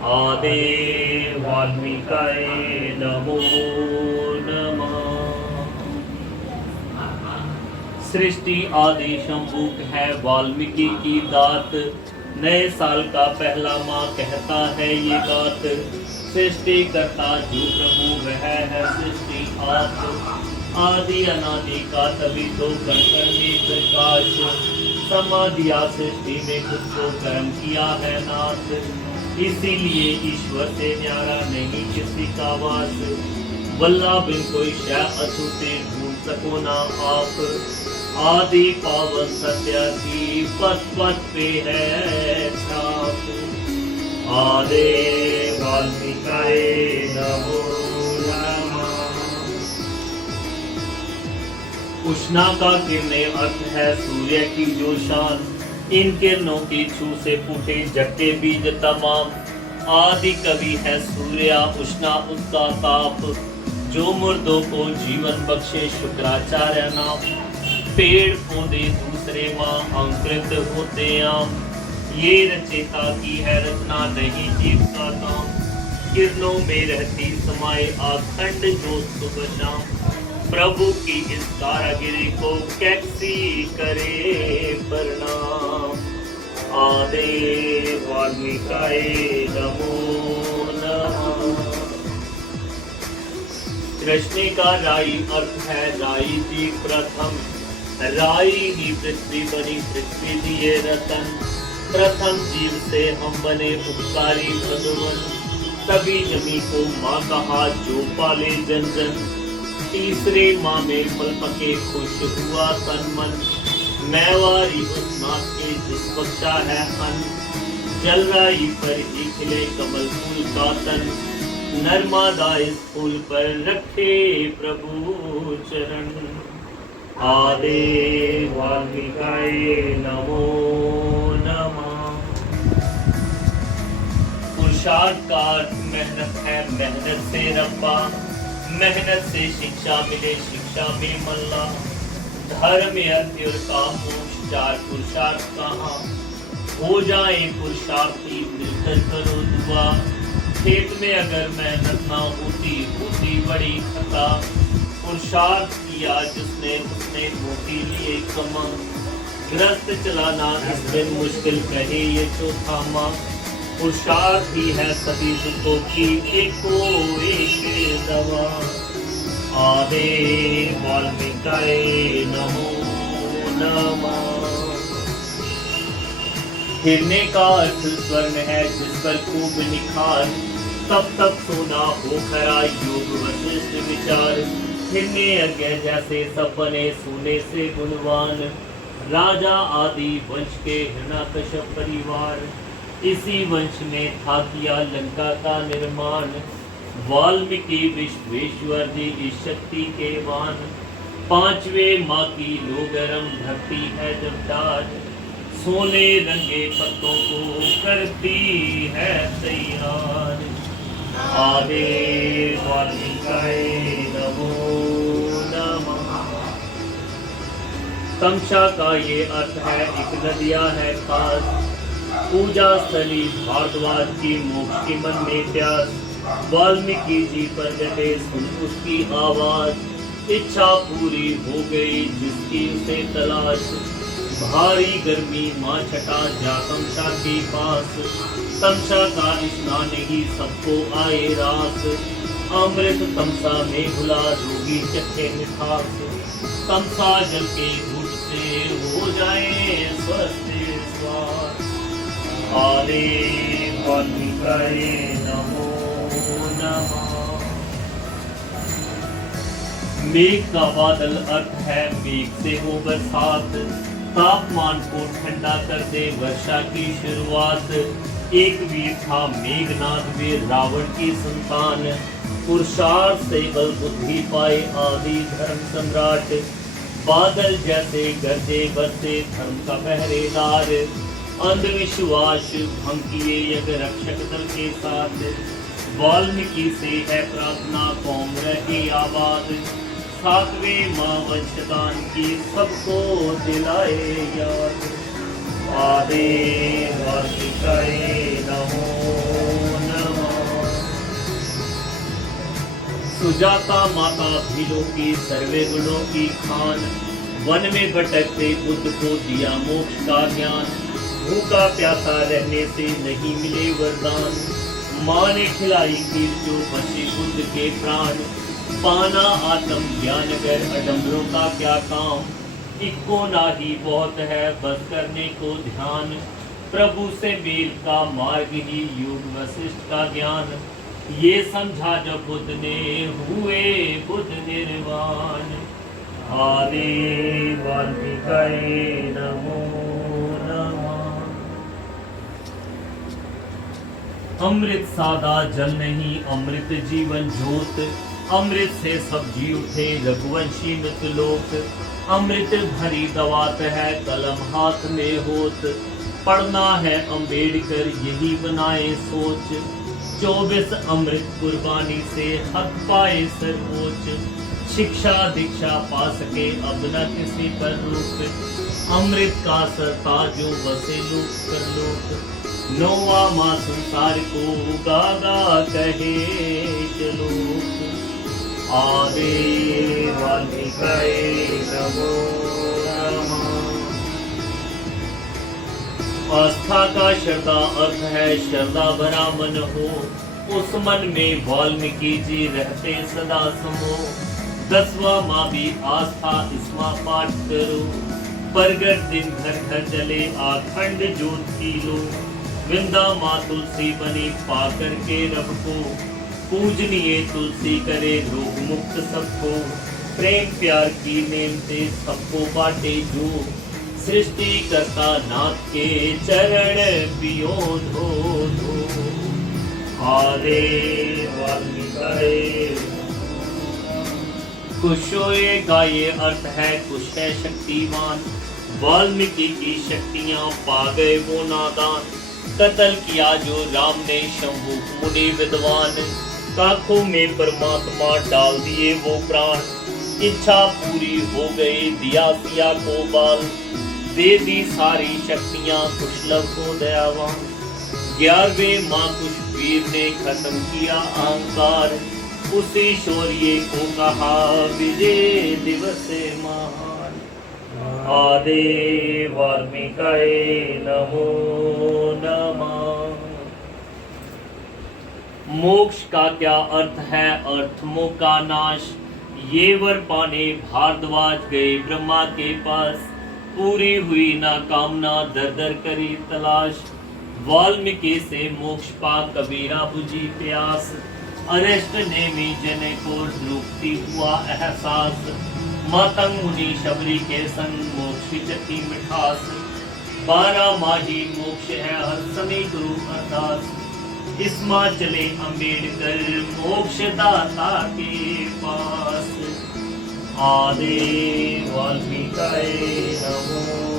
आदे वाल्मीकाय नमो नमः। सृष्टि आदि शंभुक है वाल्मीकि की दात। नए साल का पहला माह कहता है ये बात। सृष्टि करता जो प्रभु वह है सृष्टि आप। आदि अनादि का तभी तो कण में प्रकाश। समा दिया सृष्टि में खुद को कर्म किया है नाथ। इसीलिए ईश्वर से न्यारा नहीं किसी का वास। वल्ला बिन कोई शह अछूते ढूंढ सको ना आप। आदि पावन सत्य की पथ पथ पे है छाप। आदे वाल्मीकाय नमो नमः। उष्णा का किरणे अर्थ है सूर्य की जो शान। इन किरणों की छू से फूटे जगते बीज तमाम। आदि कवि है सूर्य उष्णा उसका ताप। जो मुर्दों को जीवन बख्शे शुक्राचार्य नाम। पेड़ पौधे दूसरे माँ अंकृत होते आम। ये रचेता की है रचना नहीं जीव का काम। किरणों में रहती समाये अखंड जो सुबह शाम। प्रभु की इस कारागिरी को कैसी करे प्रणाम। आदे वाल्मीकाय नमो नमः। कृष्ण का राई अर्थ है राई जी प्रथम। राई ही पृथ्वी बनी पृथ्वी दिए रतन। प्रथम जीव से हम बने उपकारी भगवन। तभी जमी को माँ कहा जो पाले जन जन। तीसरे माह में फल पके खुश हुआ तन मन। मैवारी उस नाथ के जिस बख्शा है अन। जलराई पर ही खिले कमल फूल का तन। नर्मदा इस फूल पर रखे प्रभु चरण। आदे वाल्मीकाय नमो नमः। पुरुषार्थ का मेहनत है मेहनत से रब्बा। मेहनत से शिक्षा मिले शिक्षा में मल्ला। धर्म अर्थ और काम मोक्ष चार पुरुषार्थ कहाँ। हो जाए पुरुषार्थी मिलकर करो दुआ। खेत में अगर मेहनत ना होती होती बड़ी खता। पुरुषार्थ किया जिसने उसने मोती लिए कमा। ग्रस्त चलाना इस दिन मुश्किल कहे ये चौथा माह। पुरुषार्थ ही है सभी दुखों की एको एक दवा। आदे वाल्मीकाय नमो नमः। हिरने का अर्थ स्वर्ण है जिस पर खूब निखार। तब तक सोना हो खरा योग वशिष्ठ विचार। हिरने अज्ञ जैसे सब बने सोने से गुणवान। राजा आदि वंश के हिरण्याकश्यप परिवार। इसी वंश में था किया लंका का निर्माण। वाल्मीकि विश्वेश्वर जी इस शक्ति के वान। पांचवें माँ की लोगरम धरती है जब डाल। सोने रंगे पत्तों को करती है तैयार। आदे वाल्मीकाय नमो नमः। तमसा का ये अर्थ है एक नदिया है खास। पूजा स्थली भारद्वाज की मोक्ष की मन में प्यास। वाल्मीकि जी पर जटे सुन उसकी आवाज। इच्छा पूरी हो गई जिसकी उसे तलाश। भारी गर्मी माँ छटा जा तमसा के पास। तमसा का स्नान ही सबको आए रास। अमृत तमसा में भुला रोगी चखे मिठास। तमसा जल के घूट से हो जाए स्वस्थ स्वास्थ्य। आदे वाल्मीकाय नमो नमः। मेघ का बादल अर्थ है मेघ से हो बरसात। तापमान को ठंडा कर दे वर्षा की शुरुआत। एक वीर था मेघनाथ वे रावण की संतान। पुरुषार्थ से बल बुद्धि पाए आदि धर्म सम्राट। बादल जैसे गरजे बरसे धर्म का पहरेदार। अंधविश्वास भंग किए यज्ञ रक्षक दल के साथ। वाल्मीकि से है प्रार्थना कौम रहे आबाद। सातवें माँ वंशदान की सबको दिलाए याद। आदे वाल्मीकाय नमो नमः। सुजाता माता भीलों की सर्वे गुणों की खान, वन में भटकते बुद्ध को दिया मोक्ष का ज्ञान। भूखा प्यासा रहने से नहीं मिले वरदान, माँ ने खिलाई खीर जो बचे बुद्ध के प्राण। पाना आत्म ज्ञान कर अडम्बरों का क्या काम, इक्को नाही बहुत है बस करने को ध्यान। प्रभु से मेल का मार्ग ही योग वशिष्ठ का ज्ञान, ये समझा जब बुद्ध ने हुए बुद्ध निर्वाण। आदि वाल्मीकि नमो नमः। अमृत सादा जल नहीं अमृत जीवन ज्योत, अमृत से सब जी उठे रघुवंशी मृतलोक। अमृत भरी दवात है कलम हाथ में होत, पढ़ना है अम्बेडकर यही बनाए सोच। 24 अमृत कुर्बानी से हक पाए सर्वोच्च, शिक्षा दीक्षा पा सके अब न किसी पर रूप। अमृत का सरता जो बसे लोक कर लोक, नौवा माँ संसार को गागा कहे श्लोक। आदि वाल्मीकि नमो नमः। आस्था का श्रद्धा अर्थ है श्रद्धा भरा मन हो, उस मन में वाल्मीकि जी रहते सदा समो। 10वां माँ भी आस्था इसमा पाठ करो, परगट दिन घर घर जले आखंड ज्योत की लो। वृंदा माँ तुलसी बनी पाकर के रब को, पूजनीय तुलसी करे रोग मुक्त सबको। प्रेम प्यार की नेम से सबको बाटे जो, सृष्टि करता नाथ के चरण पियो धो धो। आदे वाल्मीकि। कुशोए का ये अर्थ है कुश है शक्तिमान, वाल्मीकि की शक्तियां पा गए वो नादान। कत्ल किया जो राम ने शंभु मुनि विद्वान, काखों में परमात्मा डाल दिए वो प्राण। इच्छा पूरी हो गई दिया सिया को बाल, दे दी सारी शक्तियां कुशलभ को दयावान। 11वें माँ कुशवीर ने खत्म किया अहंकार, उसी शौर्य को कहा विजय दिवस महान। आदि वाल्मीकि नमो नमः। मोक्ष का क्या अर्थ है अर्थमों का नाश, ये वर पाने भारद्वाज गए ब्रह्मा के पास। पूरी हुई ना कामना दर दर करी तलाश, वाल्मीकि से मोक्ष पा कबीरा बुझी प्यास। अरिष्ट नेमी जन को द्रुप्ति हुआ एहसास, मातंग मुनि शबरी के संग मोक्ष चखी मिठास। 12 माही मोक्ष है हर समय गुरु अरदास, इसमा चले अम्बेडकर मोक्ष दाता के पास। आदि वाल्मीकि नमो